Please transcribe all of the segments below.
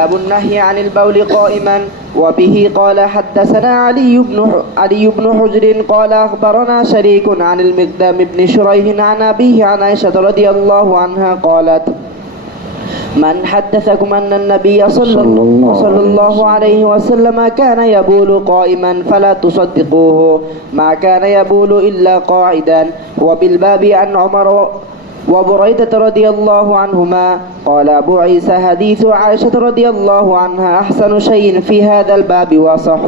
باب النهي عن البول قائما. وبه قال حدثنا علي بن حجر قال أخبرنا شريك عن المقدام بن شريح عن أبيه عن عائشة رضي الله عنها قالت: من حدثكم أن النبي صلى الله عليه وسلم كان يبول قائما فلا تصدقوه، ما كان يبول إلا قاعدا. وبالباب عن عمر وبريدة رضي الله عنهما. قال أبو عيسى: حديث عائشة رضي الله عنها أحسن شيء في هذا الباب وأصح.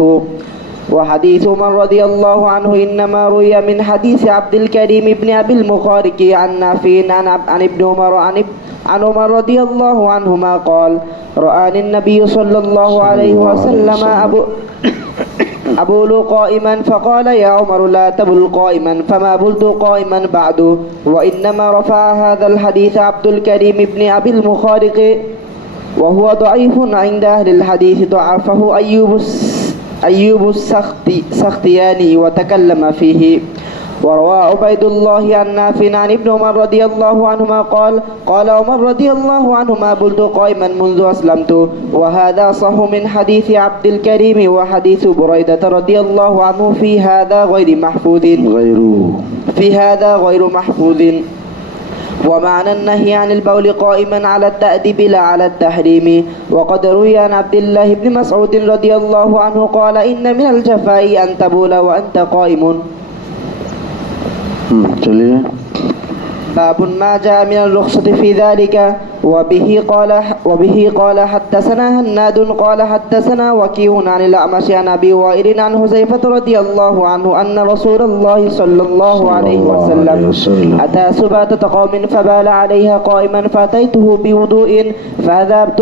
وحديث عمر رضي الله عنه إنما روي من حديث عبد الكريم بن أبي المخارق عن نافع عن ابن عمر عن عمر رضي الله عنهما قال: رآني النبي صلى الله عليه وسلم أبول قائما فقال: يا عمر لا تبل قائما، فما بلت قائما بعد. وإنما رفع هذا الحديث عبد الكريم بن أبي المخارق وهو ضعيف عند أهل الحديث، ضعفه أيوب السختياني وتكلم فيه. وروى عبيد الله عن نافع عن ابن عمر رضي الله عنهما قال عمر رضي الله عنهما: بلت قائما منذ أسلمت. وهذا صح من حديث عبد الكريم. وحديث بريدة رضي الله عنه في هذا غير محفوظ. ومعنى النهي عن البول قائما على التأديب لا على التحريم. وقد روي عن عبد الله بن مسعود رضي الله عنه قال: إن من الجفاء أن تبول وأنت قائم. चलिए باب ما جاء من الرخصة في ذلك. وبه قال حدثنا هناد قال حدثنا وكيع عن الأعمش عن أبي وائل عن حذيفة رضي الله عنه أن رسول الله صلى الله عليه وسلم أتى سباطة قوم فبال عليها قائما، فأتيته بوضوء فذهبت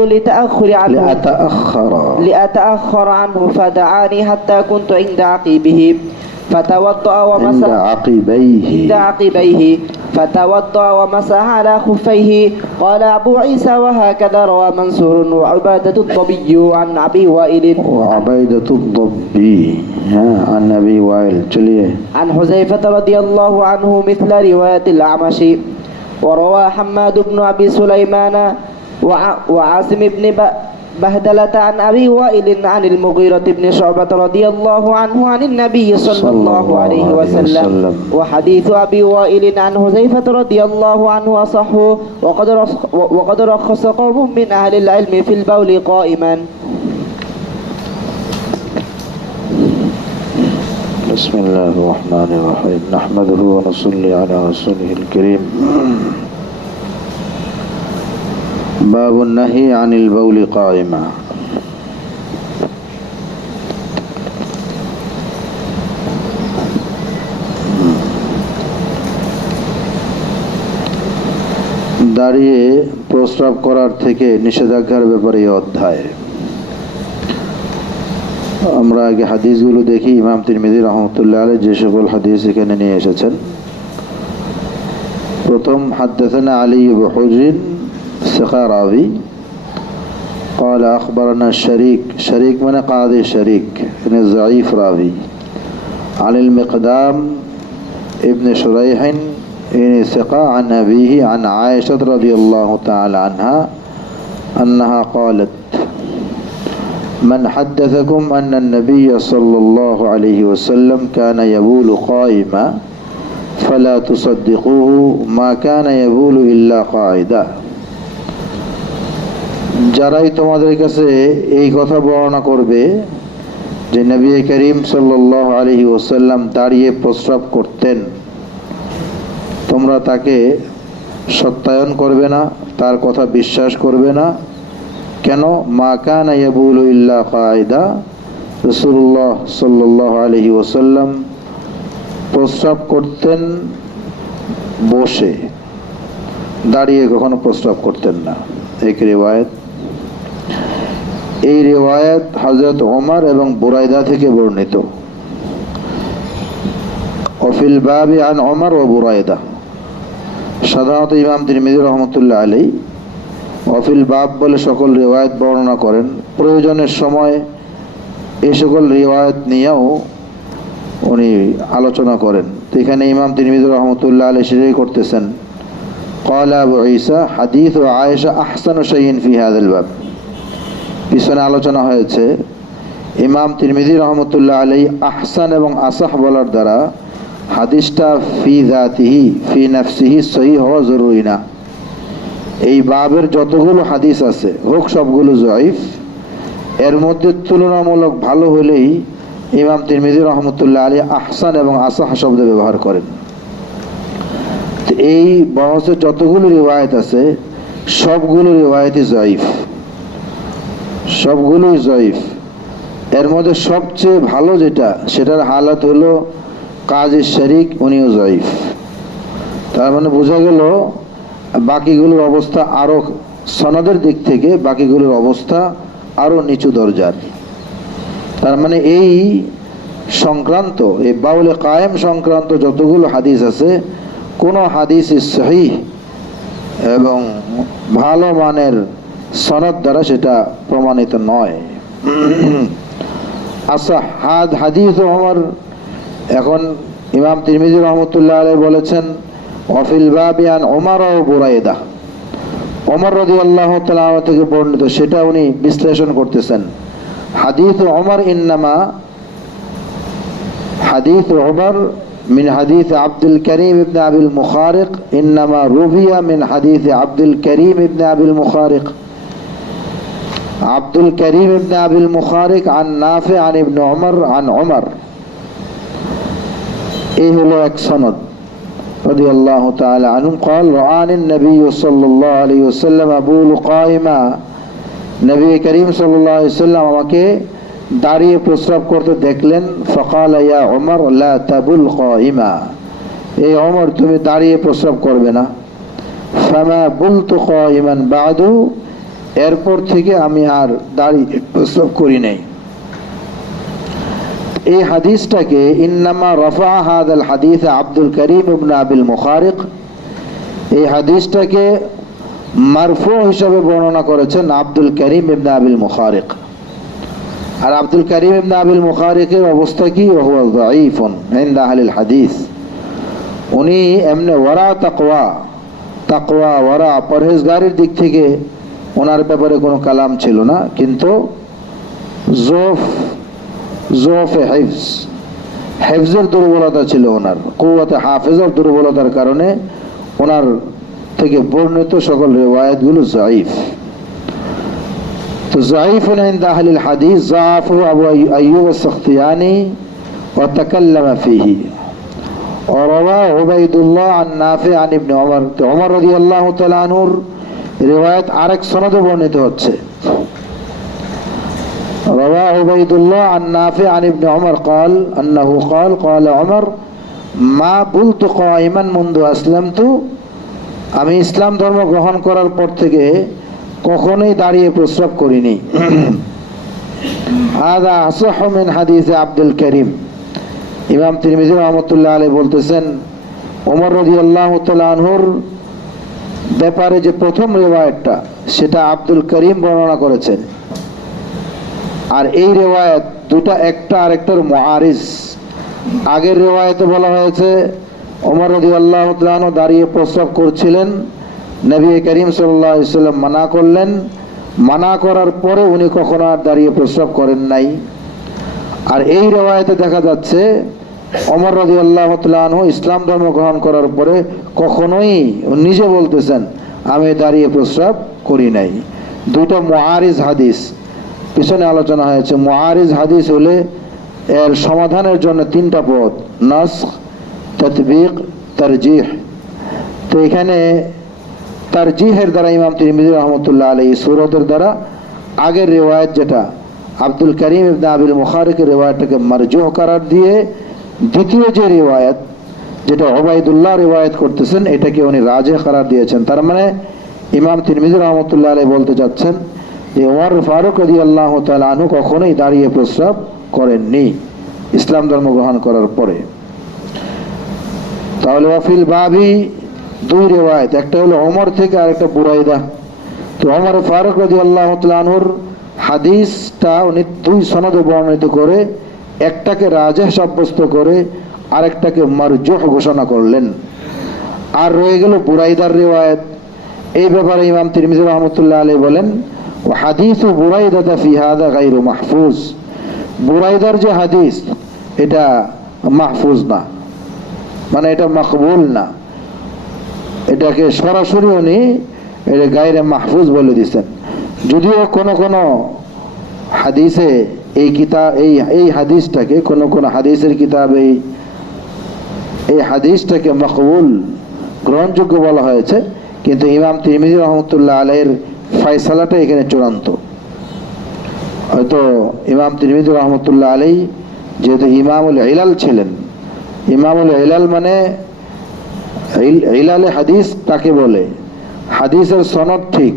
لأتأخر عنه فدعاني حتى كنت عند عقبيه فتوضأ ومسح على خفيه. قال أبو عيسى: وهكذا روى منصور وعبادة الضبي عن أبي وائل عن أبي وائل. चलिए عن حذيفة رضي الله عنه مثل رواية الأعمش. وروى حماد بن أبي سليمان وعاصم بن بهدلة عن أبي وائل عن المغيرة بن شعبة رضي الله عنه عن النبي صلى الله عليه وسلم. وحديث أبي وائل عن حذيفة رضي الله عنه أصح. وقد رخص قوم من أهل العلم في البول قائما. بسم الله الرحمن الرحيم نحمده ونصلي على رسوله الكريم. باب النهي عن البول قائما. দাঁড়িয়ে প্রস্রাব করার থেকে নিষেধাজ্ঞার ব্যাপারে এই অধ্যায়। আমরা আগে হাদিসগুলো দেখি। ইমাম তিরমিজি রহমতুল্লাহ আলাইহি যে সকল হাদিস এখানে নিয়ে এসেছেন। প্রথম হাদাসানা আলী ইবনে হুজর ثقة راوي قال أخبرنا شريك من قاضي شريك ضعيف راوي عن المقدام ابن شريح ثقة عن أبيه عن عائشة رضي الله تعالى عنها أنها قالت: من حدثكم أن النبي صلى الله عليه وسلم كان يبول قائما فلا تصدقوه، ما كان يبول إلا قاعدا। যারাই তোমাদের কাছে এই কথা বর্ণনা করবে যে নবী করিম সাল্লাল্লাহু আলাইহি ওয়াসাল্লাম দাঁড়িয়ে প্রস্রাব করতেন, তোমরা তাকে সত্যায়ন করবে না, তার কথা বিশ্বাস করবে না। কেন? মা কানা ইয়াবুলু ইল্লা কায়দা, রাসূলুল্লাহ সাল্লাল্লাহু আলাইহি ওয়াসাল্লাম প্রস্রাব করতেন বসে, দাঁড়িয়ে কখনো প্রস্রাব করতেন না। এক রিওয়ায়াত। এই রিওয়ায়াত হযরত ওমর এবং বুরাইদা থেকে বর্ণিত। ওফিল বাবি আন ওমর ও বুরাইদা। সাধারণত ইমাম তিরমিজি রহমতুল্লাহ আলাইহি ওফিল বাব বলে সকল রিওয়ায়াত বর্ণনা করেন। প্রয়োজনের সময় এই সকল রিওয়ায়াত নিয়েও উনি আলোচনা করেন। তো এখানে ইমাম তিরমিজি রহমতুল্লাহ আলাইহি সেটাই করতেছেন। قال أبو عيسى حديث عائشة أحسن شيء في هذا الباب। পিছনে আলোচনা হয়েছে, ইমাম তিরমিজি রহমতুল্লাহ আলাইহি আহসান এবং আসাহ বলার দ্বারা হাদিসটা ফি যাতিহি ফি নাফসিহি সহিহ হওয়া জরুরি না। এই বাবের যতগুলো হাদিস আছে হোক সবগুলো জয়ীফ, এর মধ্যে তুলনামূলক ভালো হলেই ইমাম তিরমিজি রহমতুল্লাহ আলাইহি আহসান এবং আসাহ শব্দ ব্যবহার করেন। এই বহসের যতগুলো রিওয়ায়াত আছে সবগুলো রিওয়ায়াতই জয়ীফ, সবগুলোই জয়ীফ। এর মধ্যে সবচেয়ে ভালো যেটা, সেটার হালাত হলো কাজী শরীক, উনিও জয়ীফ। তার মানে বোঝা গেল বাকিগুলোর অবস্থা আরো, সনদের দিক থেকে বাকিগুলোর অবস্থা আরো নিচু দরজার। তার মানে এই সংক্রান্ত, এই বাউলে কায়েম সংক্রান্ত যতগুলো হাদিস আছে কোনো হাদিসই সহিহ এবং ভালো মানের সনদ দ্বারা সেটা প্রমাণিত নয়। আচ্ছা, হাদিস ওমর, এখন ইমাম তিরমিজি রহমতুল্লাহ আলাইহি বলেছেন ওয়াফিল বাবি আন ওমর ও বুরাইদা, ওমর রাদিয়াল্লাহু তাআলা থেকে বর্ণিত, সেটা উনি বিশ্লেষণ করতেছেন। হাদিস ওমর ইন্নামা, হাদিস ওমর মিন হাদিস আব্দুল করিম ইবনে আবিল মুখারিক ইন্নামা রুবিয়া মিন হাদিস আব্দুল করিম ইবনে আবিল মুখারিক, আব্দুল করিম ইবনে আবিল মুখারিক আন নাফি আন ইবনে ওমর আন ওমর। এই হলো এক সনদ। রাদিয়াল্লাহু তাআলা আনহু قال رآني النبي صلى الله عليه وسلم أبول قائما, নবী করিম সাল্লাল্লাহু আলাইহি ওয়াসাল্লাম আমাকে দাঁড়িয়ে প্রস্রাব করতে দেখলেন। فقال يا عمر لا تبل قائما, এই ওমর তুমি দাঁড়িয়ে প্রস্রাব করবে না। فما بلت قائما بعد, এরপর থেকে আমি আর দাঁড়িয়ে প্রস্রাব করি নাই। এই হাদিসটাকে ইন্নামা রাফা হাদাল হাদিস আব্দুল করিম ইবনে আবিল মুখারিক, এই হাদিসটাকে মারফু হিসাবে বর্ণনা করেছেন আব্দুল করিম ইবনে আবিল মুখারিক। আর আব্দুল করিম ইবনে আবিল মুখারিকের অবস্থা কি? ওহুয়া যায়ীফুন ইনদা আহলিল হাদিস। উনি এমনি ওয়ারা তাকওয়া, তাকওয়া ওয়ারা পরহেজগারির দিক থেকে ওনার ব্যাপারে কোনো কালাম ছিল না, কিন্তু জোফে হিফজ, হিফজের দুর্বলতা ছিল ওনার, কুওয়াতে হাফেজের দুর্বলতার কারণে ওনার থেকে বর্ণিত সকল রিওয়ায়াতগুলো যায়ীফ। তো যায়ীফুন ইনদা আহলিল হাদিস যাআফু আবু আইয়ুব আস-সাখতিয়ানি ওয়া তাকাল্লামা ফীহি ওয়া রাওয়া উবাইদুল্লাহ আন নাফি আন ইবনে ওমর। তো ওমর রাদিয়াল্লাহু তাআলা আনহুর রিওয়ায়াত আরেক সনদে বর্ণিত হচ্ছে। روى عبيد الله عن نافع عن ابن عمر قال أنه قال قال عمر ما بلت قائما منذ أسلمت, আমি ইসলাম ধর্ম গ্রহণ করার পর থেকে কখনোই দাঁড়িয়ে প্রস্রাব করিনি। হাদা আসহু মিন হাদিস আব্দুল করিম। ইমাম তিরমিজি রহমতুল্লাহ আলাইহি বলতেছেন ওমর রাদিয়াল্লাহু তাআলা আনহুর ব্যাপারে যে প্রথম রিওয়ায়াতটা সেটা আব্দুল করিম বর্ণনা করেছেন। আর এই রিওয়ায়াত দুটা একটা আরেকটার মুআরিজ। আগের রিওয়ায়াতে বলা হয়েছে ওমর রাদিয়াল্লাহু তাআলা আনহু দাঁড়িয়ে প্রস্রাব করছিলেন, নবী করিম সাল্লাল্লাহু আলাইহি ওয়াসাল্লাম মানা করলেন, মানা করার পরে উনি কখনো আর দাঁড়িয়ে প্রস্রাব করেন নাই। আর এই রিওয়ায়াতে দেখা যাচ্ছে ওমর রাদিয়াল্লাহু তাআলা আনহু ইসলাম ধর্ম গ্রহণ করার পরে কখনোই নিজে বলতেছেন আমি দাঁড়িয়ে প্রস্রাব করি নাই। দুটো মুআরিজ হাদিস পিছনে আলোচনা হয়েছে। মুআরিজ হাদিস হলে এর সমাধানের জন্য তিনটা পথ, নাসখ, তাতবিক, তারজিহ। তো এখানে তারজিহের দ্বারা ইমাম তিরমিজি রহমতুল্লাহ আলাইহি সূরতের দ্বারা আগের রিওয়ায়াত যেটা আব্দুল করিম ইবনে আবিল মুখারিকের রিওয়ায়াতটাকে মারজুহ করার দিয়ে দ্বিতীয় যে রিওয়ায়াত যেটা উবাইদুল্লাহ রিওয়ায়াত করতেছেন এটাকে উনি রাজে করার দিয়েছেন। তার মানে ইমাম তিরমিজি রহমতুল্লাহ আলাইহি বলতে চাচ্ছেন যে ওমর ফারুক রাদিয়াল্লাহু তাআলা আনহু কখনোই দাঁড়িয়ে প্রস্রাব করেননি ইসলাম ধর্ম গ্রহণ করার পরে। তাহলে ওয়াফিল বাবি দুই রিওয়ায়াত, একটা হলো ওমর থেকে আর একটা বুরাইদা। তো ওমর ফারুক রাদিয়াল্লাহু তাআলা আনহুর হাদিসটা উনি দুই সনদে বর্ণিত করে একটাকে রাজেহ সাব্যস্ত করে আরেকটাকে মারজুহ ঘোষণা করলেন। আর রয়ে গেল বুরাইদার রিওয়ায়াত। এই ব্যাপারে ইমাম তিরমিজি রহমতুল্লাহ আলাইহি বলেন ও হাদিস বুরাইদা ফি হাদা গায়রু মাহফুজ, বুরাইদার যে হাদিস এটা মাহফুজ না, মানে এটা মাকবুল না, এটাকে সরাসরি উনি এটা গায়রে মাহফুজ বলে দিচ্ছেন। যদিও কোনো কোনো হাদিসে এই কিতাব এই হাদিসটাকে কোনো কোনো হাদিসের কিতাবে এই হাদিসটাকে মকবুল গ্রহণযোগ্য বলা হয়েছে, কিন্তু ইমাম তিরমিজি রহমতুল্লাহ আলাইহির ফয়সালাটা এখানে চূড়ান্ত। হয়তো ইমাম তিরমিজি রহমতুল্লাহ আলাইহি যেহেতু ইমামুল ইলাল ছিলেন, ইমামুল ইলাল মানে ইলালে হাদিস তাকে বলে, হাদিসের সনদ ঠিক,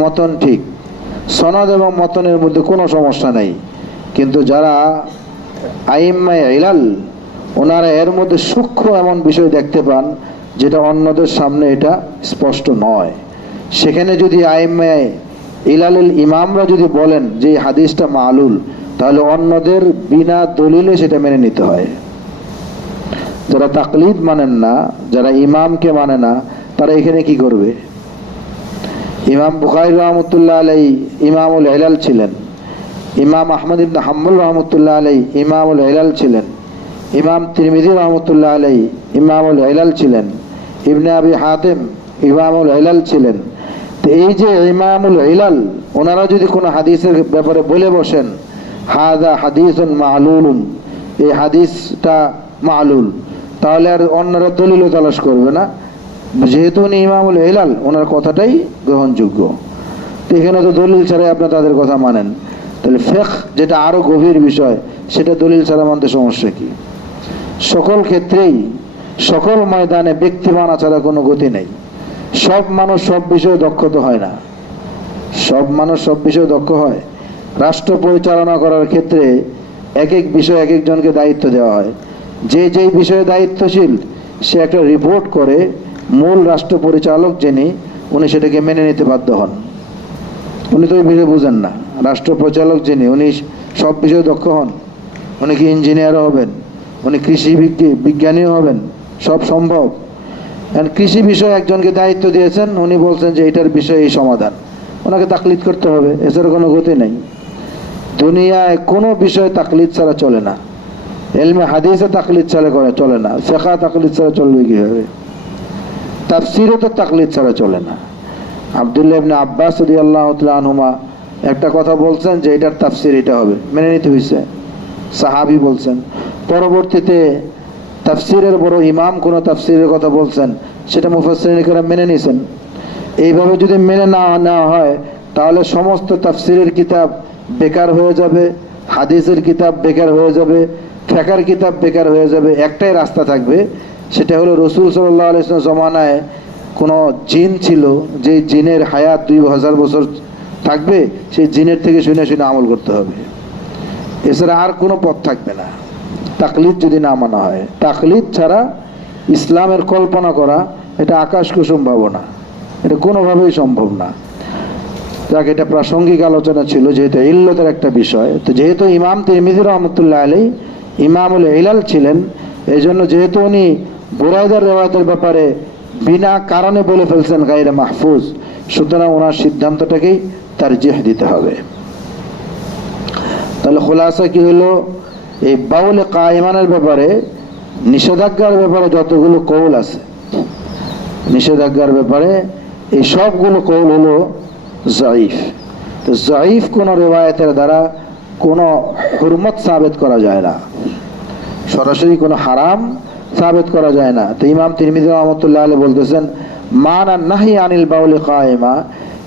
মতন ঠিক, সনদ এবং মতনের মধ্যে কোনো সমস্যা নেই, কিন্তু যারা আইম্মায়ে ইলাল ওনারা এর মধ্যে সূক্ষ্ম এমন বিষয় দেখতে পান যেটা অন্যদের সামনে এটা স্পষ্ট নয়। সেখানে যদি আইম্মায়ে ইলালের ইমামরা যদি বলেন যে এই হাদিসটা মালুল, তাহলে অন্যদের বিনা দলিলে সেটা মেনে নিতে হয়। যারা তাকলিদ মানেন না, যারা ইমামকে মানে না, তারা এখানে কি করবে? ইমাম বুখারী রহমতুল্লাহ আলাইহি ইমামুল ইলাল ছিলেন, ইমাম আহমদ ইবনে হাম্বল রহমতুল্লাহ আলাইহি ইমামুল ইলাল ছিলেন, ইমাম তিরমিজি রহমতুল্লাহ আলাইহি ইমামুল ইলাল ছিলেন, ইবনে আবি হাতিম ইমামুল ইলাল ছিলেন। তো এই যে ইমামুল ইলাল ওনারা যদি কোনো হাদিসের ব্যাপারে বলে বসেন হাদা হাদিসুন মালুলুন, এই হাদিসটা মালুল, তাহলে আর অন্যরা দলিল তালাশ করবে না, যেহেতু উনি ইমামুল ইলাল ওনার কথাটাই গ্রহণযোগ্য। তো এখানে তো দলিল ছাড়াই আপনি তাদের কথা মানেন, তাহলে ফিকহ যেটা আরো গভীর বিষয় সেটা দলিল ছাড়া মানতে সমস্যা কি? সকল ক্ষেত্রেই সকল ময়দানে ব্যক্তি মানা ছাড়া কোনো গতি নেই। সব মানুষ সব বিষয়ে দক্ষ তো হয় না, সব মানুষ সব বিষয়ে দক্ষ হয়। রাষ্ট্র পরিচালনা করার ক্ষেত্রে এক এক বিষয় এক একজনকে দায়িত্ব দেওয়া হয়, যে যেই বিষয়ে দায়িত্বশীল সে একটা রিপোর্ট করে, মূল রাষ্ট্র পরিচালক যিনি উনি সেটাকে মেনে নিতে বাধ্য হন। উনি তো ওই বিষয়ে বুঝেন না, রাষ্ট্র পরিচালক যিনি উনি সব বিষয়ে দক্ষ হন? উনি কি ইঞ্জিনিয়ারও হবেন? উনি কৃষি বিজ্ঞানীও হবেন? সব সম্ভব। কৃষি বিষয়ে একজনকে দায়িত্ব দিয়েছেন, উনি বলছেন যে এটার বিষয়ে এই সমাধান, ওনাকে তাকলিদ করতে হবে, এছাড়া কোনো গতি নেই। দুনিয়ায় কোনো বিষয়ে তাকলিদ ছাড়া চলে না। ইলমে হাদিসে তাকলিদ ছাড়া চলে না, ফিকহ তাকলিদ ছাড়া চলবে কিভাবে? তাফসীরে তো তাকলিদ ছাড়া চলে না। আব্দুল্লাহ ইবনে আব্বাস রাদিয়াল্লাহু তাআলা আনহুমা একটা কথা বলছেন যে এটার তাফসীর এটা হবে, মেনে নিতে হয়েছে, সাহাবী বলছেন। পরবর্তীতে তাফসীরের বড় ইমাম কোনো তাফসীরের কথা বলছেন, সেটা মুফাসসিরিন কেরাম মেনে নিয়েছেন। এইভাবে যদি মেনে না নেওয়া হয় তাহলে সমস্ত তাফসীরের কিতাব বেকার হয়ে যাবে, হাদিসের কিতাব বেকার হয়ে যাবে, ফিকহের কিতাব বেকার হয়ে যাবে। একটাই রাস্তা থাকবে, সেটা হলো রাসূল সাল্লাল্লাহু আলাইহি ওয়াসাল্লাম জমানায় কোনো জিন ছিল, যে জিনের হায়াত 2000 বছর থাকবে, সেই জিনের থেকে শুনে শুনে আমল করতে হবে, এছাড়া আর কোনো পথ থাকবে না। তাকলিদ যদি না মানা হয়, তাকলিদ ছাড়া ইসলামের কল্পনা করা এটা আকাশ কুসুম ভাবনা, এটা কোনোভাবেই সম্ভব না। যাক, এটা প্রাসঙ্গিক আলোচনা ছিল, যেহেতু ইল্লতের একটা বিষয়। তো যেহেতু ইমাম তিরমিজি রহমতুল্লাহ আলাইহি ইমামুল ইলাল ছিলেন, এই জন্য যেহেতু উনি বুরাইদার রিওয়ায়াতের ব্যাপারে বিনা কারণে বলে ফেলছেন গায়রে মাহফুজ, সুতরাং ওনার সিদ্ধান্তটাকেই তারজিহ দিতে হবে। তাহলে খোলাসা কি হলো? এই বাউলে কায়মানের ব্যাপারে, নিষেধাজ্ঞার ব্যাপারে যতগুলো কৌল আছে, নিষেধাজ্ঞার ব্যাপারে এই সবগুলো কৌল হলো জাইফ। তো জাইফ কোন রিওয়ায়াতের দ্বারা কোনো হুরমত সাবিত করা যায় না, সরাসরি কোনো হারাম সাবিত করা যায় না। তো ইমাম তিরমিজি রাহমাতুল্লাহ আলাইহি বলতেছেন মানা নাহি আনিল বাউলি কায়মা,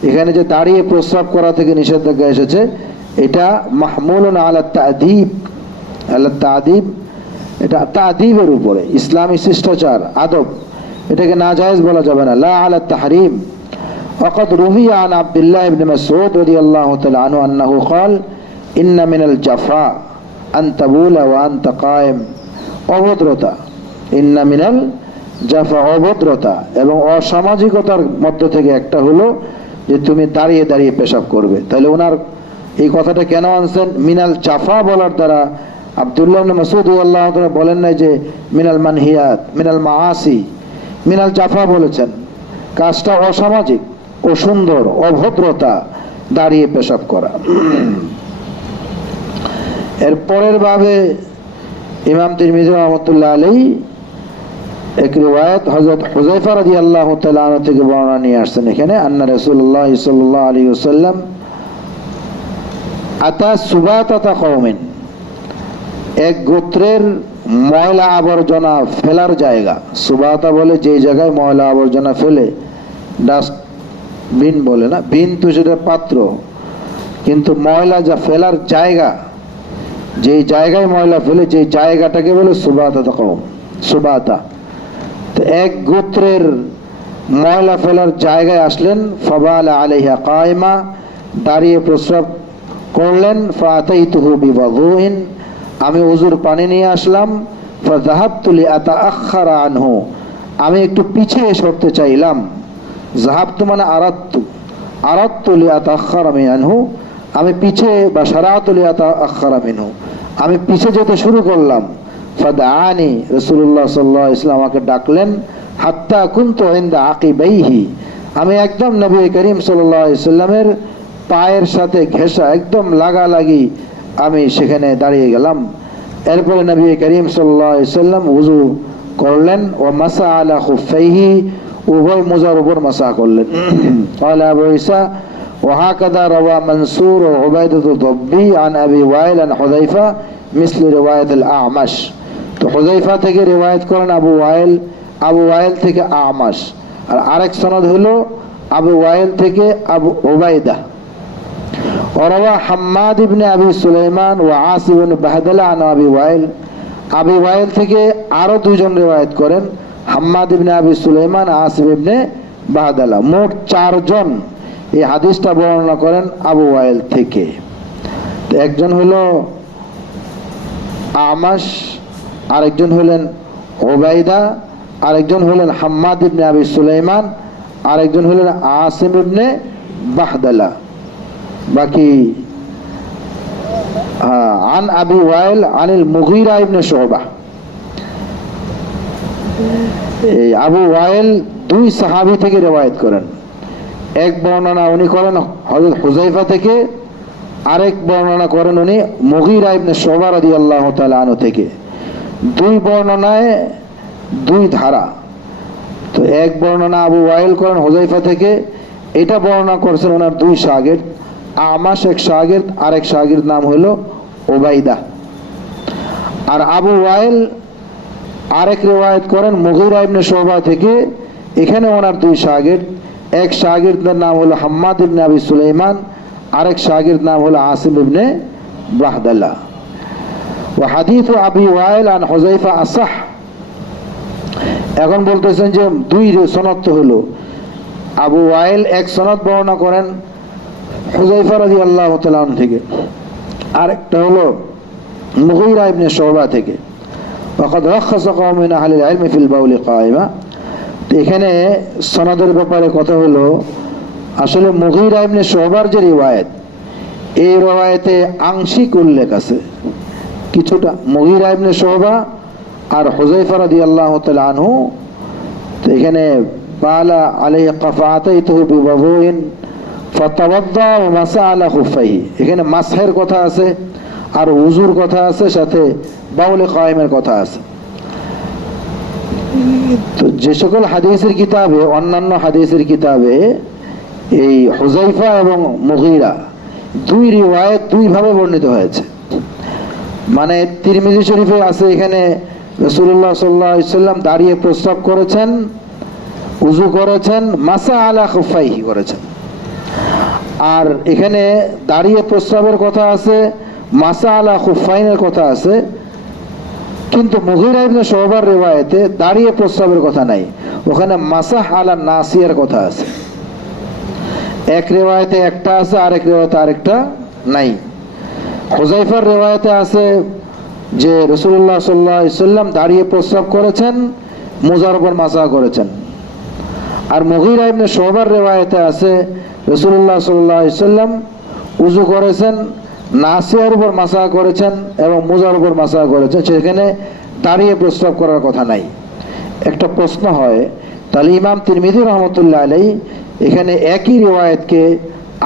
এখানে যে দাঁড়িয়ে প্রস্রাব করা থেকে নিষেধাজ্ঞা এসেছে এটা মাহমুলুন আলা তা'দীব, আলা তা'দীব, এটা তা'দীবের উপরে, ইসলামী শিষ্টাচার আদব, এটাকে নাজায়েজ বলা যাবে না, লা আলা তাহরিম। وقد روي عن عبد الله بن مسعود رضي الله تعالى عنه أنه قال إن من الجفاء أن تبول وأنت قائم, অভদ্রতা, ইন্না মিনাল জাফা, অভদ্রতা এবং অসামাজিকতার মধ্য থেকে একটা হলো যে তুমি দাঁড়িয়ে দাঁড়িয়ে পেশাব করবে। তাহলে ওনার এই কথাটা কেন আনছেন? মিনাল জাফা বলার দ্বারা আব্দুল্লাহ ইবনে মাসউদ রাদিয়াল্লাহু তাআলা বলেন না যে মিনাল মানহিয়াত, মিনাল মাআসি, মিনাল জাফা বলেছেন। কাজটা অসামাজিক, অসুন্দর, অভদ্রতা, দাঁড়িয়ে পেশাব করা। এর পরের ভাবে ইমাম তিরমিজি রহমতুল্লাহ আলাইহি এক রিওয়ায়াত হযরত হুযায়ফা রাদিয়াল্লাহু তাআলা আনহু থেকে বর্ণনা নিয়ে আসছেন এখানে, আন্না রাসূলুল্লাহ সাল্লাল্লাহু আলাইহি ওয়াসাল্লাম আতা সুবাতাতা কওমিন, এক গোত্রের ময়লা আবর্জনা ফেলার জায়গা, সুবাতা বলে যে জায়গায় ময়লা আবর্জনা ফেলে, ডাস্টবিন বলে না, বিন তো সেটা পাত্র, কিন্তু ময়লা যা ফেলার জায়গা, যে জায়গায় ময়লা ফেলে যে জায়গাটাকে বলে সুবাতাতা কওম, সুবাতা। তো এক গোত্রের ময়লা ফেলার জায়গায় আসলেন, ফাবালা আলাইহা কায়মা, দাঁড়িয়ে প্রস্রাব করলেন, ফাতাইতুহু বিওয়াদুইন, আমি ওযুর পানি নিয়ে আসলাম, ফাযাহাবতু লিআতাআখারা আনহু, আমি একটু পিছিয়ে সরতে চাইলাম, যাহাবতু মানে আরাদতু লিআতাআখারা আনহু, আমি পিছিয়ে, বা শারাআতু লিআতাআখারা মিনহু, আমি পিছিয়ে যেতে শুরু করলাম, ফাদআনি, রাসূলুল্লাহ সাল্লাল্লাহু আলাইহি ওয়াসাল্লাম আমাকে ডাকলেন, হাত্তা কুনতু ইনদা আকিবাইহি, আমি একদম নবী করিম সাল্লাল্লাহু আলাইহি ওয়াসাল্লামের পায়ের সাথে ঘেঁষা, একদম লাগালাগি আমি সেখানে দাঁড়িয়ে গেলাম। এরপরে নবী করিম সাল্লাল্লাহু আলাইহি ওয়াসাল্লাম ওযু করলেন, ও মাসা আলা খুফাইহি, উভয় মোজার উপর মাসা করলেন। ক্বালা আবু ঈসা ওয়া হাকাযা রাওয়া মানসুর ওয়া উবাইদাতু দাব্বি আন আবি ওয়াইল আন হুযায়ফা মিসলি রিওয়ায়াত আল আ'মাশ। তো হুযায়ফা থেকে রিওয়ায়াত করেন আবু ওয়াইল, আবু ওয়াইল থেকে আ'মাশ, আর আরেক সনদ হলো আবু ওয়াইল থেকে আবু উবাইদা। ওয়ারাওয়া হাম্মাদ ইবনে আবি সুলাইমান ওয়া আসিম ইবনে বাহদালা আন আবি ওয়াইল, আবি ওয়াইল থেকে আরো দুইজন রিওয়ায়াত করেন, হাম্মাদ ইবনে আবি সুলাইমান, আসিম ইবনে বাহদালা, মোট চারজন এই হাদিসটা বর্ণনা করেন আবু ওয়াইল থেকে। তো একজন হলো আমাশ, আরেকজন হলেন উবাইদা, আরেকজন হলেন হাম্মাদ ইবনে আবি সুলাইমান, আরেকজন হলেন আসিম ইবনে বাহদালা। বাকি আন আবি ওয়াইল আনিল মুগীরা ইবনে শুবা, এই আবু ওয়াইল দুই সাহাবী থেকে রিওয়ায়াত করেন, এক বর্ণনা উনি করেন হযরত হুযায়ফা থেকে, আরেক বর্ণনা করেন উনি মুগীরা ইবনে শুবা রাদিয়াল্লাহু তাআলা আনহু থেকে। দুই বর্ণনায় দুই ধারা। তো এক বর্ণনা আবু ওয়াইল করেন হুযায়ফা থেকে, এটা বর্ণনা করেছেন ওনার দুই শাগির্দ, আমাশ এক শাগির্দ, আরেক শাগির্দ নাম হলো উবাইদা। আর আবু ওয়াইল আরেক রিওয়ায়াত করেন মুগীরা ইবনে শুবা থেকে, এখানে ওনার দুই শাগির্দ, এক শাগির্দের নাম হলো হাম্মাদ ইবনে আবি সুলাইমান, আরেক শাগির্দ নাম হলো আসিম ইবনে বাহদালা। ওয়া হাদিসু আবি ওয়াইল আন হুযায়ফা আসাহ। এখন বলতেছেন যে দুই সনদ হলো, আবু ওয়াইল এক সনদ বর্ণনা করেন হুযায়ফা রাদিয়াল্লাহু তাআলা আনহু থেকে, আরেকটা হলো মুগীরা ইবনে শুবা থেকে। ওয়াকাদ রাখাসা কওম মিন আহলিল ইলমি ফিল বাউলি কায়মা। এখানে সনদের ব্যাপারে কথা হলো, আসলে মুগীরা ইবনে শুবার যে রিওয়ায়াত, এই রিওয়ায়াতে আংশিক উল্লেখ আছে কিছুটা, মুগীরা ইবনে শুবা আর হুযায়ফা রাদিয়াল্লাহু তাআলা আনহু। তো এখানে বালা আলাইহি কাফাতাইতুহু বিওয়াদুইন ফাতাওয়াদ্দা ওয়া মাসা আলা খুফাইহি, এখানে মাসহের কথা আছে, আর উযুর কথা আছে, সাথে বাউলে কায়েমের কথা আছে। তো যে সকল হাদিসের কিতাবে, অন্যান্য হাদিসের কিতাবে এই হুযায়ফা এবং মুগীরা দুই রিওয়ায়াত দুই ভাবে বর্ণিত হয়েছে। মানে তিরমিজি শরীফে আছে এখানে রাসূলুল্লাহ সাল্লাল্লাহু আলাইহি ওয়াসাল্লাম দাঁড়িয়ে প্রস্রাব করেছেন, উযু করেছেন, মাসা আলা খুফাইহি করেছেন। আর এখানে দাঁড়িয়ে প্রস্রাবের কথা আছে, মাসা আলা খুফাইনের কথা আছে, কিন্তু মুগীরা ইবনে শুবার রিওয়ায়াতে দাঁড়িয়ে প্রস্রাবের কথা নাই, ওখানে মাসাহ আলা নাসিয়ার কথা আছে। এক রিওয়ায়াতে একটা আছে, আরেক রিওয়ায়াতে আরেকটা নাই। হুযায়ফার রিওয়ায়াতে আছে যে রাসূলুল্লাহ সাল্লাল্লাহু আলাইহি ওয়াসাল্লাম দাঁড়িয়ে প্রস্রাব করেছেন, মোজার উপর মাসাহ করেছেন। আর মুগীরা ইবনে শুবার রিওয়ায়াতে আছে রাসূলুল্লাহ সাল্লাল্লাহু আলাইহি ওয়াসাল্লাম উযু করেছেন, নাসিয়ার উপর মাসাহ করেছেন এবং মোজার উপর মাসাহ করেছেন, সেখানে দাঁড়িয়ে প্রস্রাব করার কথা নাই। একটা প্রশ্ন হয়, তাহলে ইমাম তিরমিজি রহমতুল্লাহ আলাইহি এখানে একই রিওয়ায়াতকে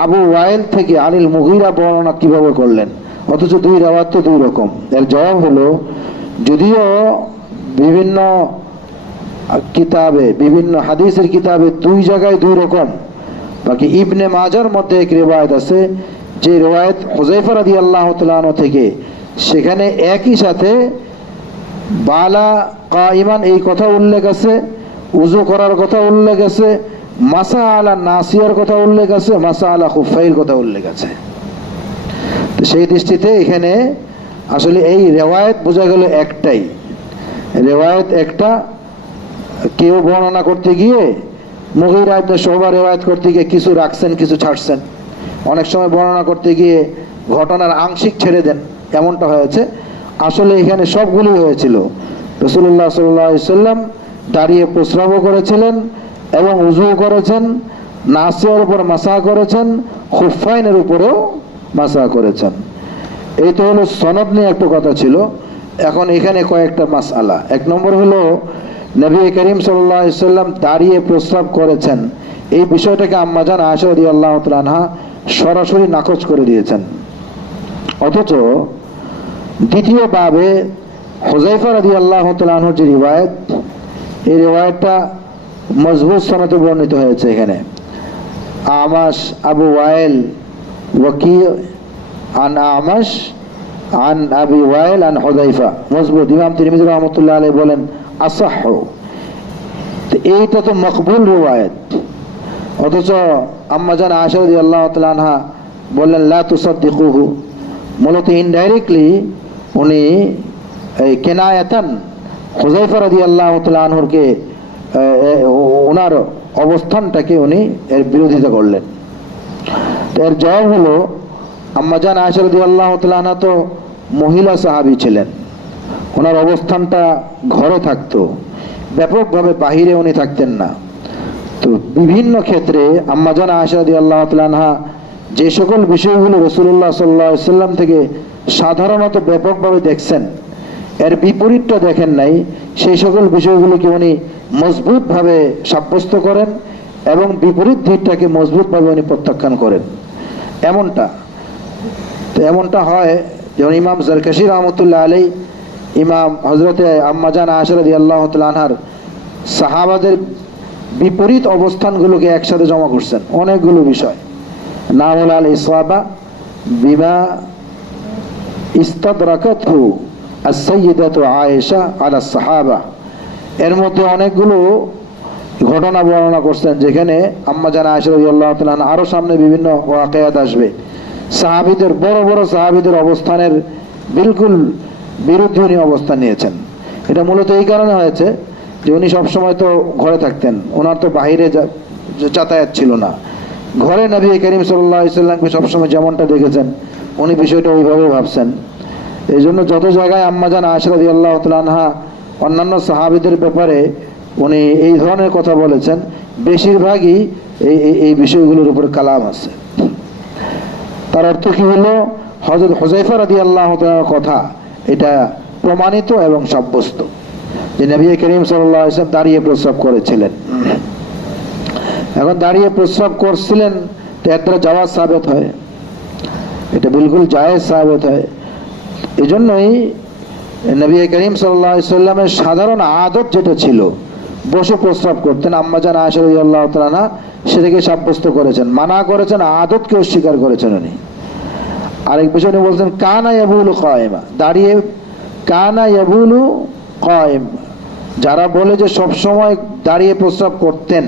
আবু ওয়াইল থেকে আনিল মুগীরা বর্ণনা কিভাবে করলেন, অথচ দুই রেওয়ায়াত তো দুই রকম? এর জবাব হলো, যদিও বিভিন্ন কিতাবে, বিভিন্ন হাদিসের কিতাবে দুই জায়গায় দুই রকম, বাকি ইবনে মাজার মধ্যে এক রেওয়ায়ত আছে, যে রেওয়ায়ত হুযায়ফা রাদিয়াল্লাহু তাআলা আনহু থেকে, সেখানে একই সাথে বালা কাইমান এই কথা উল্লেখ আছে, উযু করার কথা উল্লেখ আছে, মাসা আলা নাসিয়ার কথা উল্লেখ আছে, মাসা আলা খুফাইর কথা উল্লেখ আছে। তো সেই দৃষ্টিতে এখানে আসলে এই রেওয়ায়ত বোঝা গেল একটাই, রেওয়ায়ত একটা। কেউ বর্ণনা করতে গিয়ে, মুগীরা ইবনে শুবা রেওয়ায়ত করতে গিয়ে কিছু রাখছেন, কিছু ছাড়ছেন, অনেক সময় বর্ণনা করতে গিয়ে ঘটনার আংশিক ছেড়ে দেন, এমনটা হয়েছে। আসলে এখানে সবগুলোই হয়েছিল। রাসূলুল্লাহ সাল্লাল্লাহু আলাইহি ওয়াসাল্লাম দাঁড়িয়ে প্রস্রাবও করেছিলেন এবং উযুও করেছেন, নাসিয়ার উপর মাসা করেছেন, খুফাইনের উপরেও মাসা করেছেন। এই তো হলো সনদ নিয়ে একটা কথা ছিল। এখন এখানে কয়েকটা মাসআলা। এক নম্বর হলো, নবী করিম সাল্লাল্লাহু আলাইহি ওয়াসাল্লাম দাঁড়িয়ে প্রস্রাব করেছেন, এই বিষয়টাকে আম্মাজান আয়েশা রাদিয়াল্লাহু তাআলা আনহা সরাসরি নাকচ করে দিয়েছেন। অথচ দ্বিতীয় বাবে হুযায়ফা রাদিয়াল্লাহু তাআলা আনহুর যে রিওয়ায়াত, এই রিওয়ায়াতটা মজবুত সনদে বর্ণিত হয়েছে। এখানে আমাশ আবু ওয়াইল ওয়াকি আন আমাশ আন আবি ওয়াইল আন হুযায়ফা, মজবুত। ইমাম তিরমিজি রাহমাতুল্লাহ আলাইহি বলেন আসাহু। তো এইটা তো মকবুল রিওয়ায়াত, অথচ আম্মাজান আয়েশা রাদিয়াল্লাহু তাআলা আনহা বললেন লা তুসাদ্দিকুহু। মূলত ইনডাইরেক্টলি উনি এই কেনায়াতান হুযায়ফা রাদিয়াল্লাহু তাআলা আনহুকে, ওনার অবস্থানটাকে উনি এর বিরোধিতা করলেন। এর জবাব হলো, আম্মাজান আয়েশা রাদিয়াল্লাহু তাআলা আনহা তো মহিলা সাহাবী ছিলেন, ওনার অবস্থানটা ঘরে থাকতো, ব্যাপকভাবে বাহিরে উনি থাকতেন না। তো বিভিন্ন ক্ষেত্রে আম্মাজান আয়েশা রাদিয়াল্লাহু তাআলা আনহা যে সকল বিষয়গুলো রাসূলুল্লাহ সাল্লাল্লাহু আলাইহি ওয়াসাল্লাম থেকে সাধারণত ব্যাপকভাবে দেখছেন, এর বিপরীতটা দেখেন নাই, সেই সকল বিষয়গুলোকে উনি মজবুতভাবে সাব্যস্ত করেন এবং বিপরীত দিকটাকে মজবুতভাবে উনি প্রত্যাখ্যান করেন। এমনটা হয়, যেমন ইমাম জারকাশী রাহমাতুল্লাহ আলাইহি ইমাম হযরতে আম্মাজান আয়েশা রাদিয়াল্লাহু তাআলা আনহার সাহাবাদের বিপরীত অবস্থানগুলোকে একসাথে জমা করছেন, অনেকগুলো বিষয়। নামুল আল ইসওয়াবা বিমা ইস্তাদরাকাতহু আস-সাইয়্যিদাতু আয়েশা আলা সাহাবা, এর মধ্যে অনেকগুলো ঘটনা বর্ণনা করছেন, যেখানে আম্মাজান আয়েশা রাদিয়াল্লাহু তাআলা আনহা, আরো সামনে বিভিন্ন ওয়াকিয়াত আসবে, সাহাবীদের, বড় বড় সাহাবীদের অবস্থানের বিলকুল বিরুদ্ধে উনি অবস্থান নিয়েছেন। এটা মূলত এই কারণে হয়েছে যে উনি সবসময় তো ঘরে থাকতেন, ওনার তো বাইরে যাতায়াত ছিল না। ঘরে নবী করিম সাল্লাল্লাহু আলাইহি ওয়াসাল্লামকে সবসময় যেমনটা দেখেছেন, উনি বিষয়টা ওইভাবে ভাবছেন। এই জন্য যত জায়গায় আম্মাজান আয়েশা রাদিয়াল্লাহু তাআলা আনহা অন্যান্য সাহাবীদের ব্যাপারে উনি এই ধরনের কথা বলেছেন, বেশিরভাগই এই বিষয়গুলোর উপর কালাম আছে। তার অর্থ কি হলো, হযরত হুযায়ফা রাদিয়াল্লাহু তাআলার কথা এটা প্রমাণিত এবং সাব্যস্ত যে নবী করিম সাল্লাল্লাহু আলাইহি ওয়াসাল্লাম দাঁড়িয়ে প্রস্রাব করেছিলেন। এখন দাঁড়িয়ে প্রস্রাব করছিলেন, তো এর দ্বারা জাওয়াজ সাবেত হয়, এটা বিলকুল জায়েজ সাবেত হয়। এই জন্যই নবী করিম সাল্লাল্লাহু আলাইহি ওয়াসাল্লামের সাধারণ আদত যেটা ছিল, বসে প্রস্রাব করতেন, আম্মাজান আয়েশা রাদিয়াল্লাহু তাআলা আনহা সেটাকে সাব্যস্ত করেছেন, মানা করেছেন, আদতকে অস্বীকার করেছেন উনি। আরেক বিষয় উনি বলছেন কানা ইয়াবুলু কায়েমা, দাঁড়িয়ে, কানা ইয়াবুলু কায়েম, যারা বলে যে সব সময় দাঁড়িয়ে প্রস্রাব করতেন,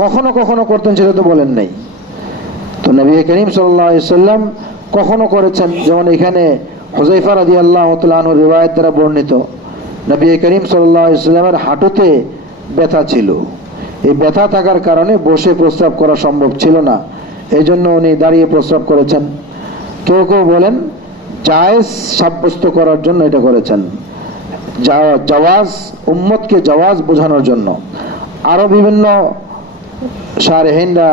কখনো কখনো করতেন সেটা তো বলেন নাই। তো নবী করিম সাল্লাল্লাহু আলাইহি ওয়াসাল্লাম কখনো করেছেন, যেমন এখানে হুযায়ফা রাদিয়াল্লাহু তাআলা আনহুর রিওয়ায়াত দ্বারা বর্ণিত, নবী করিম সাল্লাল্লাহু আলাইহি ওয়াসাল্লামের হাঁটুতে ব্যথা ছিল, এই ব্যথা থাকার কারণে বসে প্রস্রাব করা সম্ভব ছিল না, এই জন্য উনি দাঁড়িয়ে প্রস্রাব করেছেন। কেউ কেউ বলেন জায়েজ সাব্যস্ত করার জন্য এটা করেছেন, জাওয়াজ, উম্মতকে জাওয়াজ বোঝানোর জন্য। আরো বিভিন্ন শারহিনরা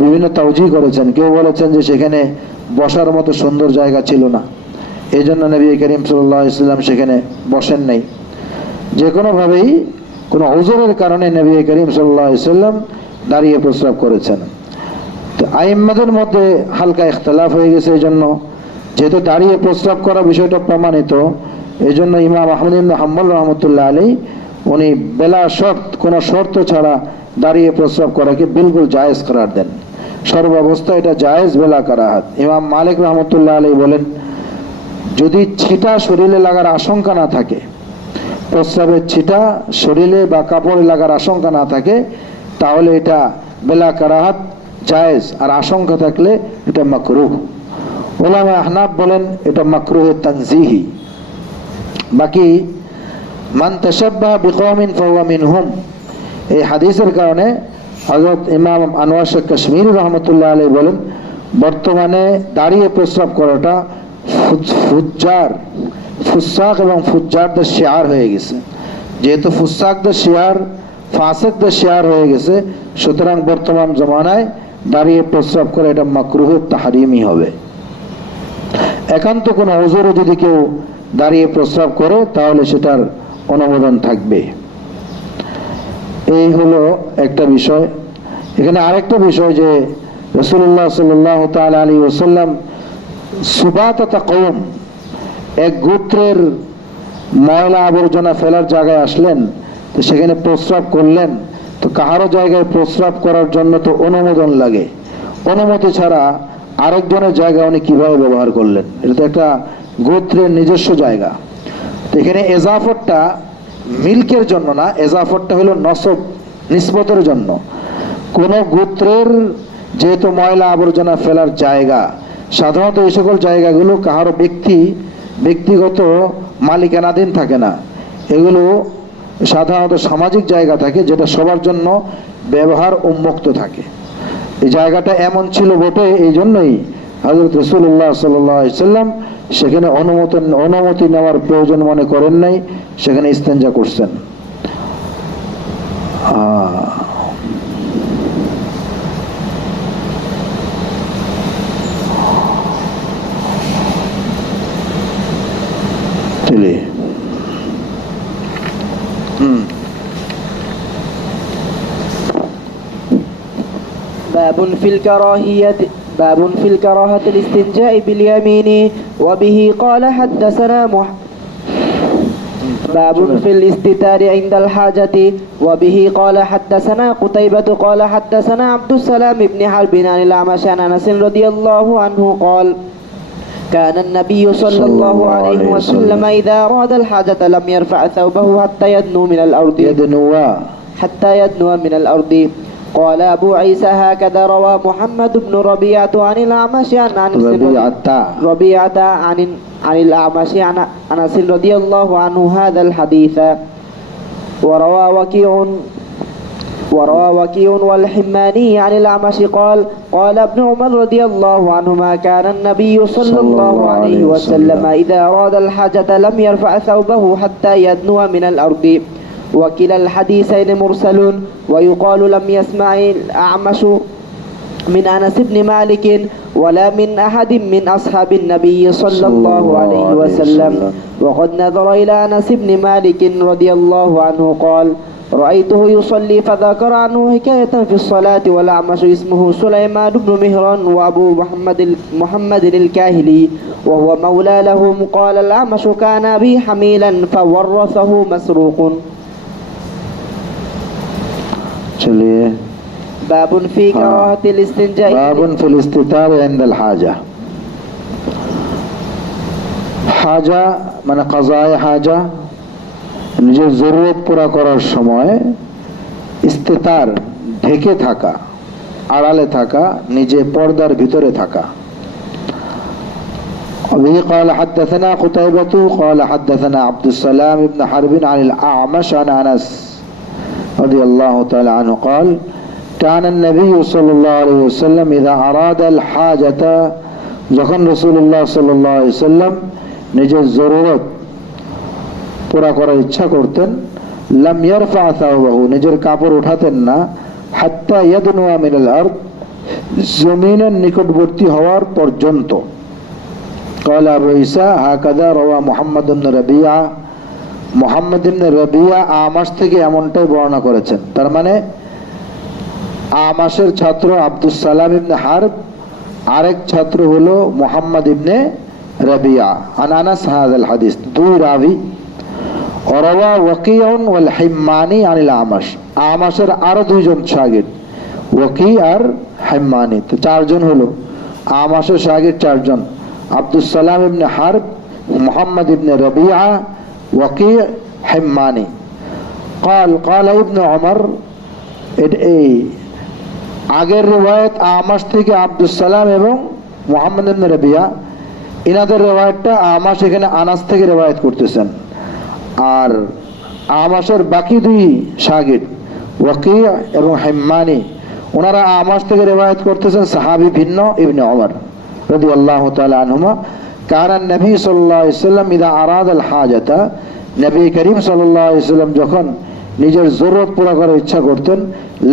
বিভিন্ন তাওজীহ করেছেন, কেউ বলেছেন যে সেখানে বসার মতো সুন্দর জায়গা ছিল না, এই জন্য নবী করিম সাল্লাল্লাহু আলাইহি ওয়াসাল্লাম সেখানে বসেন নাই। যে কোনোভাবেই কোনো উযরের কারণে নবী করিম সাল্লাল্লাহু আলাইহি ওয়াসাল্লাম দাঁড়িয়ে প্রস্রাব করেছেন। তো আইম্মাদের মধ্যে হালকা ইখতিলাফ হয়ে গেছে, এই জন্য যেহেতু দাঁড়িয়ে প্রস্রাব করা বিষয়টা প্রমাণিত, এই জন্য ইমাম আহমদ ইবনে হাম্বল রহমতুল্লাহ আলাইহি উনি বেলা শর্ত, কোনো শর্ত ছাড়া দাঁড়িয়ে প্রস্রাব করাকে বিলকুল জায়েজ করার দেন। সর্বাবস্থা এটা জায়েজ বেলা কারাহাত। ইমাম মালিক রহমতুল্লাহ আলাইহি বলেন, যদি ছিটা শরীরে লাগার আশঙ্কা না থাকে, প্রস্রাবের ছিটা শরীরে বা কাপড়ে লাগার আশঙ্কা না থাকে, তাহলে এটা বেলা কারাহাত জায়েজ, আর আশঙ্কা থাকলে এটা মাকরুহ। উলামা আহনাফ বলেন এটা মাকরুহে তানজিহি। বাকি মান তাশাব্বাহা বিকওমিন ফাহুয়া মিনহুম, এই হাদিসের কারণে হযরত ইমাম আনোয়ার শেখ কাশ্মীরি রহমতুল্লাহ আলাইহি বলেন, বর্তমানে দাঁড়িয়ে প্রস্রাব করাটা ফুসাক এবং ফুজ্জারদের শিয়ার হয়ে গেছে। যেহেতু ফুসাকদের শিয়ার, ফাসিকদের শিয়ার হয়ে গেছে, সুতরাং বর্তমান জমানায় দাঁড়িয়ে প্রস্রাব করে এটা মাকরুহে তাহরিমি হবে। একান্ত কোনো ওযরে যদি কেউ দাঁড়িয়ে প্রস্রাব করে তাহলে সেটার অনুমোদন থাকবে। এই হলো একটা বিষয়। এখানে আরেকটা বিষয় যে রাসূলুল্লাহ সাল্লাল্লাহু তাআলা আলাইহি ওয়াসাল্লাম সুবাতাতা কওম, এক গোত্রের ময়লা আবর্জনা ফেলার জায়গায় আসলেন, তো সেখানে প্রস্রাব করলেন। তো কাহারো জায়গায় প্রস্রাব করার জন্য তো অনুমোদন লাগে, অনুমতি ছাড়া আরেকজনের জায়গা উনি কিভাবে ব্যবহার করলেন? এটা তো একটা গোত্রের নিজস্ব জায়গা। তো এখানে এজাফতটা মিল্কের জন্য না, এজাফতটা হলো নসব, নিসবতের জন্য। কোন গোত্রের যেহেতু ময়লা আবর্জনা ফেলার জায়গা, সাধারণত এই সকল জায়গাগুলো কাহারো ব্যক্তিগত মালিকানাধীন থাকে না, এগুলো সাধারণত সামাজিক জায়গা থাকে, যেটা সবার জন্য ব্যবহার উন্মুক্ত থাকে। এই জায়গাটা এমন ছিল বটে, এই জন্যই হযরত রাসূলুল্লাহ সাল্লাল্লাহু আলাইহি ওয়াসাল্লাম সেখানে অনুমতি নেওয়ার প্রয়োজন মনে করেন নাই, সেখানে ইস্তেঞ্জা করছেন। باب في الكراهة الاستنجاء باليمين وبه قال حدثنا باب في الاستتار عند الحاجة وبه قال حدثنا قتيبة قال حدثنا عبد السلام بن حرب عن الأعمش عن أنس رضي الله عنه قال كان النبي صلى الله عليه وسلم إذا أراد الحاجة لم يرفع ثوبه حتى يدنو من الأرض. قال أبو عيسى هكذا روى محمد بن ربيعة عن الأعمش عن الأعمش عن أنس رضي الله عنه هذا الحديث. وروى وكيع والحماني عن الأعمش قال ابن عمر رضي الله عنهما كان النبي صلى الله عليه وسلم إذا أراد الحاجة لم يرفع ثوبه حتى يدنو من الأرض. وكلا الحديثين مرسل، ويقال لم يسمع الأعمش من أنس بن مالك ولا من أحد من أصحاب النبي صلى الله عليه وسلم. وقد نظر إلى أنس بن مالك رضي الله عنه قال رأيته يصلي فذكر عنه حكاية في الصلاة. والأعمش اسمه سليمان بن مهران وأبو محمد الكاهلي وهو مولى لهم. قال الأعمش كان أبي حميلا فورثه مسروق. चलिए باب في كراهة الاستنجاء باب في الاستتار عند الحاجة. হাজা মানে কাজায়ে হাজা, নিজের জরুরত পুরা করার সময় ইস্তেতার, ঢেকে থাকা, আড়ালে থাকা, নিজে পর্দার ভিতরে থাকা। وبه قال حدثنا قتيبة قال حدثنا عبد السلام بن حرب عن الأعمش عن أنس رضي الله تعالى عنه قال كان النبي صلى الله عليه وسلم إذا أراد الحاجة، যখন রাসূলুল্লাহ সাল্লাল্লাহু আলাইহি ওয়াসাল্লাম নিজের জরুরত পুরা করার ইচ্ছা করতেন, লাম ইয়ারফা সাওবাহু, নিজের কাপড় উঠাতেন না, হাত্তা ইয়াদনুয়া মিনাল আরদ, জমিনের নিকটবর্তী হওয়ার পর্যন্ত। قال أبو عيسى هكذا روى محمد بن ربيعة, মুহাম্মদ ইবনে রবিয়া আমাশ থেকে এমনটাই বর্ণনা করেছেন। তার মানে আমাশের ছাত্র আব্দুস সালাম ইবনে হারব, আরেক ছাত্র হলো মুহাম্মদ ইবনে রাবিয়া আন আনাস হাযাল হাদিস, দুই রাবি। ওয়ারাওয়া ওয়াকিউন ওয়াল হিম্মানি আনিল আমাশ, আমাশের আরো দুইজন শাগির্দ, ওয়াকি আর হিম্মানি, তো চারজন হলো আমাশের শাগির্দ চারজন, আব্দুস সালাম ইবনে হারব, মুহাম্মদ ইবনে রাবিয়া, ওয়াকি, হিম্মানি। قال قال ابن عمر, এই আগের রিওয়ায়াত আমাশ থেকে আব্দুস সালাম এবং মুহাম্মদ ইবনে রাবিয়া, ইনাদের রিওয়ায়াতটা আমাশ এখানে আনাস থেকে রিওয়ায়াত করতেছেন। আর আমাশের বাকি দুই শাগির্দ ওয়াকি এবং হিম্মানি, ওনারা আমাশ থেকে রিওয়ায়াত করতেছেন সাহাবী ভিন্ন ইবনে ওমর রাদিয়াল্লাহু তাআলা আনহুমা। কারণ নবী সাল্লাল্লাহু আলাইহি ওয়াসাল্লাম ইদা আরাদাল হাজাতা, নবী করিম সাল্লাল্লাহু আলাইহি ওয়াসাল্লাম যখন নিজের জরুরত পুরা করার ইচ্ছা করতেন,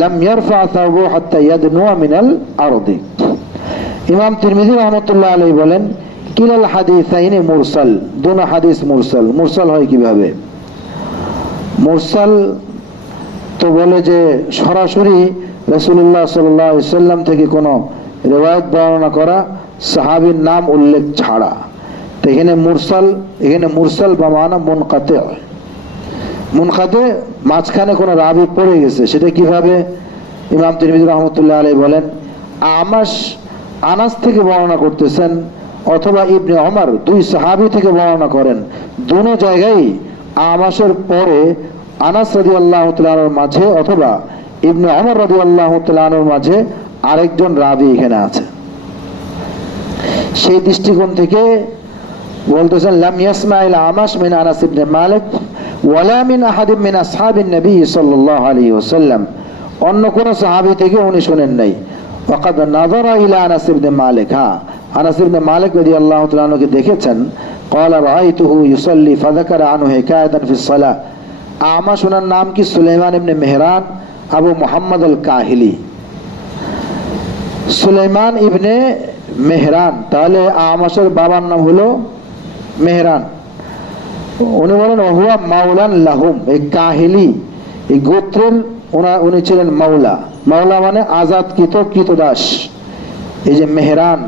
লাম ইয়ারফা সাওবু হাত্তা ইয়াদনুয়া মিনাল আরদি। ইমাম তিরমিজি রাহমাতুল্লাহ আলাইহি বলেন, কিলাল হাদিসাইনি মুরসাল, দুনো হাদিস মুরসাল। মুরসাল হয় কিভাবে? মুরসাল তো বলে যে সরাসরি রাসূলুল্লাহ সাল্লাল্লাহু আলাইহি ওয়াসাল্লাম থেকে কোনো রিওয়ায়াত বর্ণনা করা সাহাবীর নাম উল্লেখ ছাড়া। তো এখানে মুরসাল বা মানা মুনকাতি, মুনকাতি মাঝখানে কোনো রাবি পড়ে গেছে, সেটা কিভাবে? ইমাম তিরমিজি রাহমাতুল্লাহ আলাইহি বলেন, আমাশ আনাস থেকে বর্ণনা করতেছেন অথবা ইবনে ওমর, দুই সাহাবী থেকে বর্ণনা করেন, দুনো জায়গায় আমাশের পরে আনাস রাদিয়াল্লাহু তাআলা আনহুর মাঝে অথবা ইবনে ওমর রাদিয়াল্লাহু তাআলা আনহুর মাঝে আরেকজন রাবি এখানে আছে। সেই দৃষ্টিকোণ থেকে বলতেছেন, লাম ইয়াসমাইল আমাশ মিন আনাস ইবনে মালিক ওয়ালা মিন আহাদিন মিন আসহাবিন নবী সাল্লাল্লাহু আলাইহি ওয়াসাল্লাম, অন্য কোন সাহাবী থেকে উনি শুনেন নাই। ওয়াকাদ নাযারা ইলা আনাস ইবনে মালিক, হ্যাঁ আনাস ইবনে মালিক রাদিয়াল্লাহু তাআলা আনহুকে দেখেছেন। ক্বালা রাআইতুহু ইউসাল্লি ফাযাকারা আনহু হিকায়াতান ফিস সালাহ। আমাশ ওনার নাম কি? সুলাইমান ইবনে মেহরান আবু মুহাম্মদ আল কাহিলি, সুলাইমান ইবনে মেহরান। তাহলে আমাশের বাবার নাম হলো মেহরান। উনি বলেন ওহুয়া মাওলান লাহুম, এই কাহিলি এই গোত্রের উনি ছিলেন মাওলা। মাওলা মানে আজাদকৃত, কৃতদাস, এই যে মেহরান।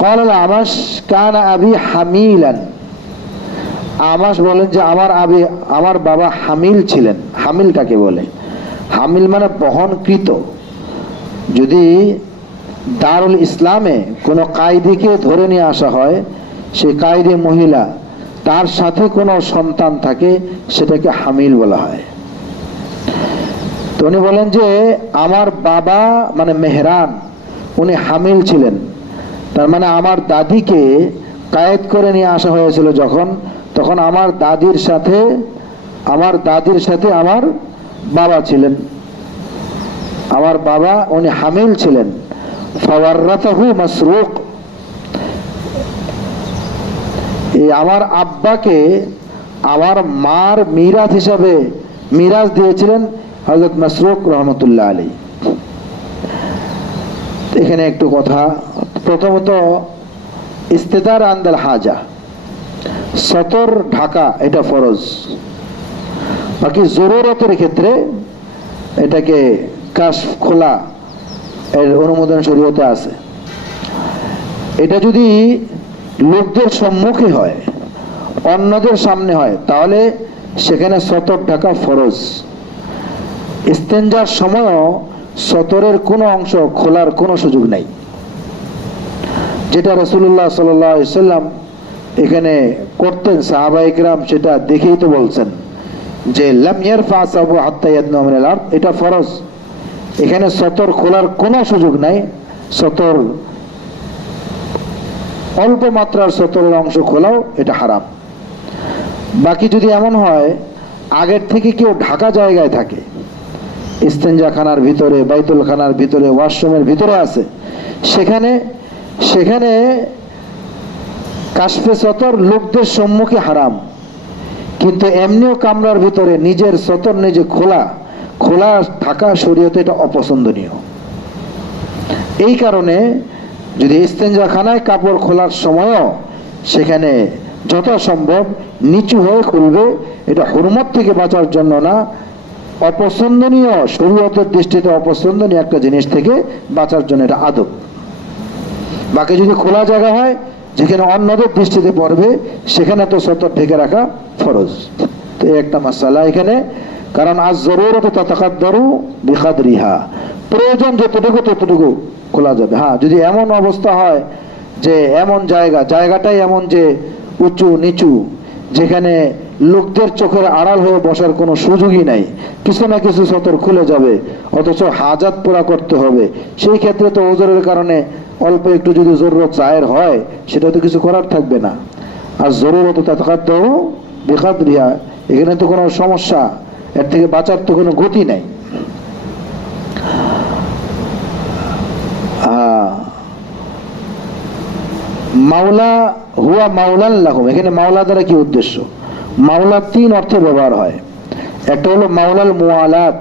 ক্বাল আমাশ কানা আবি হামিলান, আমাশ বলেন যে আমার বাবা হামিল ছিলেন। হামিল কাকে বলে? হামিল মানে বহনকৃত। যদি দারুল ইসলামে কোনো কায়দিকে ধরে নিয়ে আসা হয়, সেই কায়দি মহিলা, তার সাথে কোনো সন্তান থাকে, সেটাকে হামিল বলা হয়। তো উনি বলেন যে আমার বাবা মানে মেহরান, উনি হামিল ছিলেন। তার মানে আমার দাদিকে কায়েদ করে নিয়ে আসা হয়েছিল যখন, তখন আমার দাদির সাথে আমার বাবা ছিলেন। আমার বাবা উনি হামিল ছিলেন। ফাওয়াররাতাহু মাসরুক, এই আমার আব্বাকে আমার মার মিরাস হিসাবে মিরাস দিয়েছিলেন হযরত মাসরুক রহমতুল্লাহ আলাইহি। এখানে একটু কথা, প্রথমত ইস্তেদার আন্দাল হাজা, সতর ঢাকা এটা ফরজ, বাকি জরুরতের ক্ষেত্রে এটাকে কাশফ খোলা এর অনুমোদন শরীয়তে আছে। এটা যদি লোকদের সম্মুখে হয়, অন্যদের সামনে হয়, তাহলে সেখানে সতর ঢাকা ফরজ। ইস্তেঞ্জার সময়ও সতরের কোনো অংশ খোলার কোনো সুযোগ নাই, যেটা রাসূলুল্লাহ সাল্লাল্লাহু আলাইহি ওয়াসাল্লাম এখানে করতেন। সাহাবায়ে কেরাম সেটা দেখেই তো বলছেন যে লাম ইয়ারফা সাবু হাত্তা ইয়াদনু মিনাল আরদ, এটা ফরজ। এখানে সতর খোলার কোনো সুযোগ নাই। সতর অল্প মাত্রার সতরের অংশ খোলাও এটা হারাম। বাকি যদি এমন হয় আগের থেকে কেউ ঢাকা জায়গায় থাকে, ইস্তেঞ্জাখানার ভিতরে, বাইতুল খানার ভিতরে, ওয়াশরুমের ভিতরে আছে, সেখানে কাশফে সতর লোকদের সম্মুখে হারাম। কিন্তু এমনিও কামরার ভিতরে নিজের সতর নিজে খোলা থাকা শরীয়তে এটা অপছন্দনীয়। এই কারণে যদি ইস্তেঞ্জাখানায় কাপড় খোলার সময়ও সেখানে যথাসম্ভব নিচু হয়ে খুলবে, এটা হুরমত থেকে বাঁচার জন্য না, অপছন্দনীয়, শরীয়তের দৃষ্টিতে অপছন্দনীয় একটা জিনিস থেকে বাঁচার জন্য এটা আদব। বাকি যদি খোলা জায়গা হয় যেখানে অন্যদের দৃষ্টিতে পড়বে সেখানে তো সতর ঢেকে রাখা ফরজ। তো এই একটা মাসালা এখানে, কারণ আজ জরুরত তাতাকাদ্দারু বিকাদরিহা, প্রয়োজন যতটুকু ততটুকু খোলা যাবে। হ্যাঁ, যদি এমন অবস্থা হয় যে এমন জায়গাটাই এমন যে উঁচু নিচু, যেখানে লোকদের চোখের আড়াল হয়ে বসার কোনো সুযোগই নাই, কিছু না কিছু সতর খুলে যাবে, অথচ হাজাত পুরা করতে হবে, সেই ক্ষেত্রে তো ওজরের কারণে অল্প একটু যদি জরুরত জায়ের হয় সেটা তো কিছু করার থাকবে না। আর জরুরত তাতাকাদ্দারু বিকাদরিহা, এখানে তো কোনো সমস্যা, এর থেকে বাঁচার তো কোনো গতি নাই। মাওলা হুয়া মাওলান লাহুম, এখানে মাওলা দ্বারা কি উদ্দেশ্য? মাওলা তিন অর্থে ব্যবহার হয়। একটা হলো মাওলাল মুআলাত,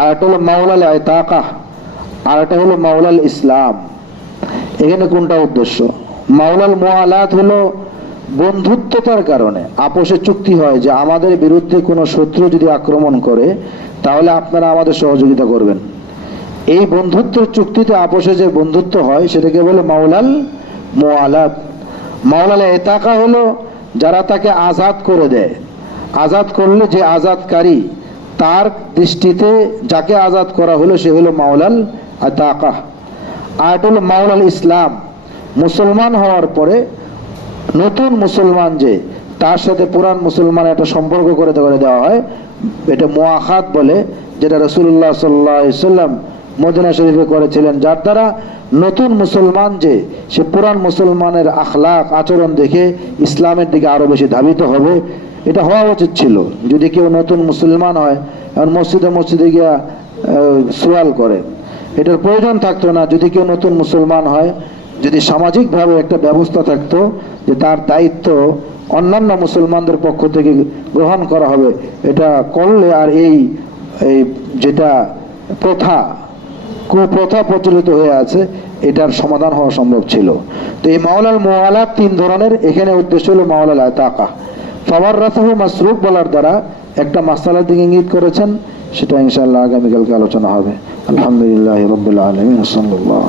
আর একটা হলো মাওলাল ইতাকাহ, আর একটা হলো মাওলাল ইসলাম। এখানে কোনটা উদ্দেশ্য? মাওলাল মুআলাত হলো বন্ধুত্বতার কারণে আপোষে চুক্তি হয় যে আমাদের বিরুদ্ধে কোনো শত্রু যদি আক্রমণ করে তাহলে আপনারা আমাদের সহযোগিতা করবেন। এই বন্ধুত্বের চুক্তিতে আপোষে যে বন্ধুত্ব হয় সেটাকে বলে মাওলাল মুআলাত। মাওলাল ইতাকা হলো যারা তাকে আজাদ করে দেয়, আজাদ করলে যে আজাদকারী তার দৃষ্টিতে যাকে আজাদ করা হলো সে হলো মাওলাল ইতাকা। আর এটা হলো মাওলাল ইসলাম, মুসলমান হওয়ার পরে নতুন মুসলমান যে তার সাথে পুরান মুসলমানের একটা সম্পর্ক করে দেওয়া হয়, এটা মুআখাত বলে, যেটা রাসূলুল্লাহ সাল্লাল্লাহু আলাইহি ওয়াসাল্লাম মদিনা শরীফে করেছিলেন, যার দ্বারা নতুন মুসলমান যে সে পুরান মুসলমানের আখলাক আচরণ দেখে ইসলামের দিকে আরো বেশি ধাবিত হবে। এটা হওয়া উচিত ছিল। যদি কেউ নতুন মুসলমান হয় এবং মসজিদে গিয়া সোয়াল করে, এটার প্রয়োজন থাকতো না। যদি কেউ নতুন মুসলমান হয়, যদি সামাজিকভাবে একটা ব্যবস্থা থাকতো যে তার দায়িত্ব অন্যান্য মুসলমানদের পক্ষ থেকে গ্রহণ করা হবে, এটা করলে আর এই যেটা কুপ্রথা প্রচলিত হয়ে আছে এটার সমাধান হওয়া সম্ভব ছিল। তো এই মাওলাল মুআলাত তিন ধরনের, এখানে উদ্দেশ্য হলো মাওলাল ইতাকা। ফাওয়ারাসাহু মাসরুক বলার দ্বারা একটা মাসালার দিকে ইঙ্গিত করেছেন, সেটা ইনশাআল্লাহ আগামীকালকে আলোচনা হবে। আলহামদুলিল্লাহি রাব্বিল আলামিন, সাল্লাল্লাহু